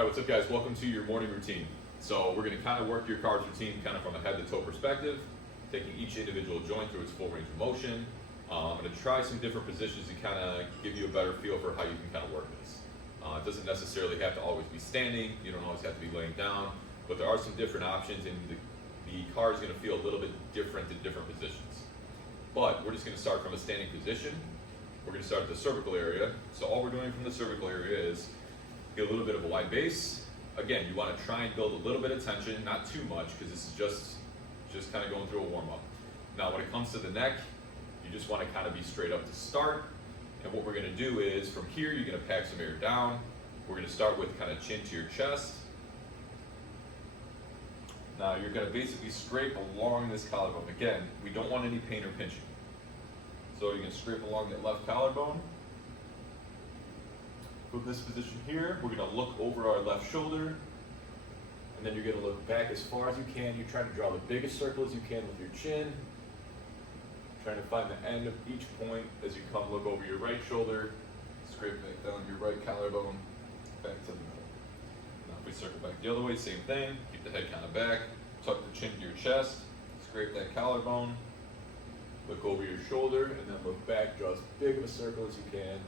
All right, what's up guys? Welcome to your morning routine. So we're gonna kind of work your car's routine kind of from a head to toe perspective, taking each individual joint through its full range of motion. I'm gonna try some different positions to kind of give you a better feel for how you can kind of work this. It doesn't necessarily have to always be standing, you don't always have to be laying down, but there are some different options and the car is gonna feel a little bit different in different positions. But we're just gonna start from a standing position. We're gonna start at the cervical area. So all we're doing from the cervical area is get a little bit of a wide base. Again, you want to try and build a little bit of tension, not too much, because this is just kind of going through a warm-up. Now, when it comes to the neck, you just want to kind of be straight up to start. And what we're going to do is, from here, you're going to pack some air down. We're going to start with kind of chin to your chest. Now, you're going to basically scrape along this collarbone. Again, we don't want any pain or pinching. So you're going to scrape along that left collarbone. From this position here, we're going to look over our left shoulder, and then you're going to look back as far as you can. You're trying to draw the biggest circle as you can with your chin, trying to find the end of each point as you come look over your right shoulder, scrape back down your right collarbone, back to the middle. Now if we circle back the other way, same thing, keep the head kind of back, tuck the chin to your chest, scrape that collarbone, look over your shoulder, and then look back, draw as big of a circle as you can.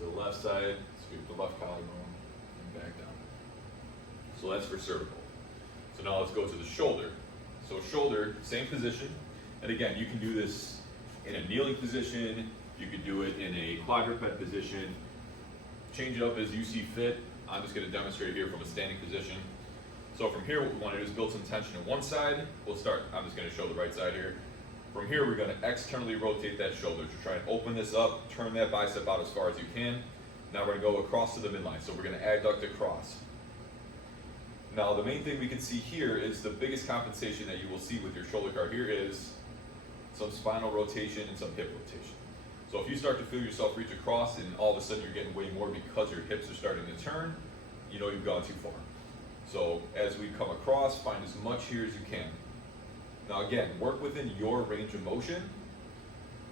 To the left side, sweep the left collarbone, and back down. So that's for cervical. So now let's go to the shoulder. So shoulder, same position. And again, you can do this in a kneeling position. You can do it in a quadruped position. Change it up as you see fit. I'm just going to demonstrate here from a standing position. So from here, what we want to do is build some tension on one side. We'll start, I'm just going to show the right side here. From here, we're going to externally rotate that shoulder to try and open this up, turn that bicep out as far as you can. Now we're going to go across to the midline, so we're going to adduct across. Now the main thing we can see here is the biggest compensation that you will see with your shoulder guard here is some spinal rotation and some hip rotation. So if you start to feel yourself reach across and all of a sudden you're getting way more because your hips are starting to turn, you know you've gone too far. So as we come across, find as much here as you can. Now again, work within your range of motion.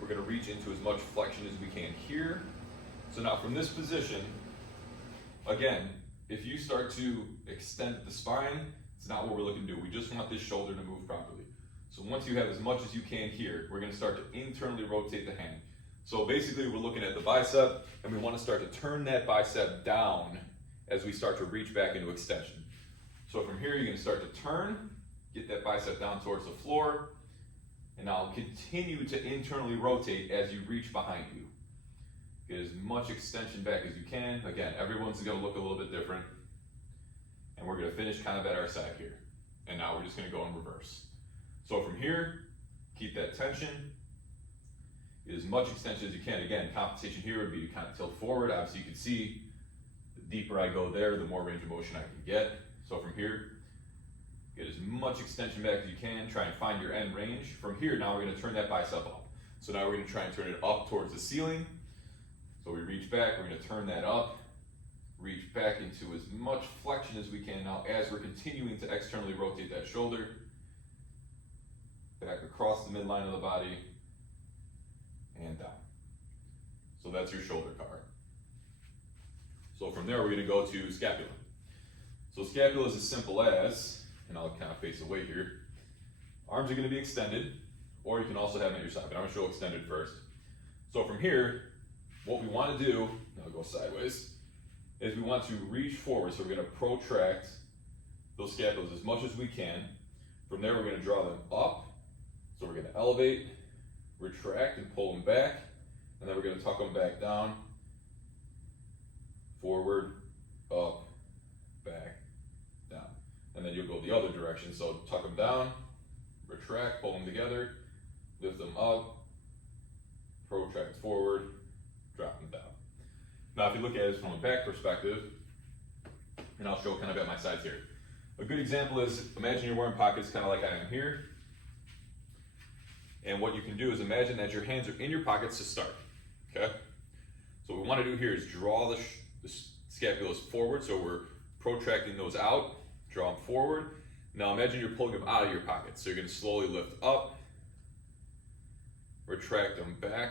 We're going to reach into as much flexion as we can here. So now from this position, again, if you start to extend the spine, it's not what we're looking to do. We just want this shoulder to move properly. So once you have as much as you can here, we're going to start to internally rotate the hand. So basically we're looking at the bicep and we want to start to turn that bicep down as we start to reach back into extension. So from here you're going to start to turn, get that bicep down towards the floor, and now continue to internally rotate as you reach behind you. Get as much extension back as you can. Again, everyone's going to look a little bit different. And we're going to finish kind of at our side here. And now we're just going to go in reverse. So from here, keep that tension. Get as much extension as you can. Again, compensation here would be to kind of tilt forward. Obviously you can see the deeper I go there, the more range of motion I can get. So from here, get as much extension back as you can. Try and find your end range. From here, now we're going to turn that bicep up. So now we're going to try and turn it up towards the ceiling. So we reach back, we're going to turn that up, reach back into as much flexion as we can now as we're continuing to externally rotate that shoulder. Back across the midline of the body and down. So that's your shoulder car. So from there, we're going to go to scapula. So scapula is as simple as, and I'll kind of face away here, arms are going to be extended, or you can also have them at your side, but I'm going to show extended first. So from here, what we want to do, I'll go sideways, is we want to reach forward. So we're going to protract those scapulas as much as we can. From there, we're going to draw them up. So we're going to elevate, retract, and pull them back. And then we're going to tuck them back down, forward, up, back, down. And then you'll go the other direction. So tuck them down, retract, pull them together, lift them up, protract forward, drop them down. Now if you look at it from a back perspective, and I'll show kind of at my sides here. A good example is, imagine you're wearing pockets kind of like I am here. And what you can do is imagine that your hands are in your pockets to start, okay? So what we want to do here is draw the scapulas forward, so we're protracting those out, draw them forward. Now imagine you're pulling them out of your pockets. So you're going to slowly lift up, retract them back,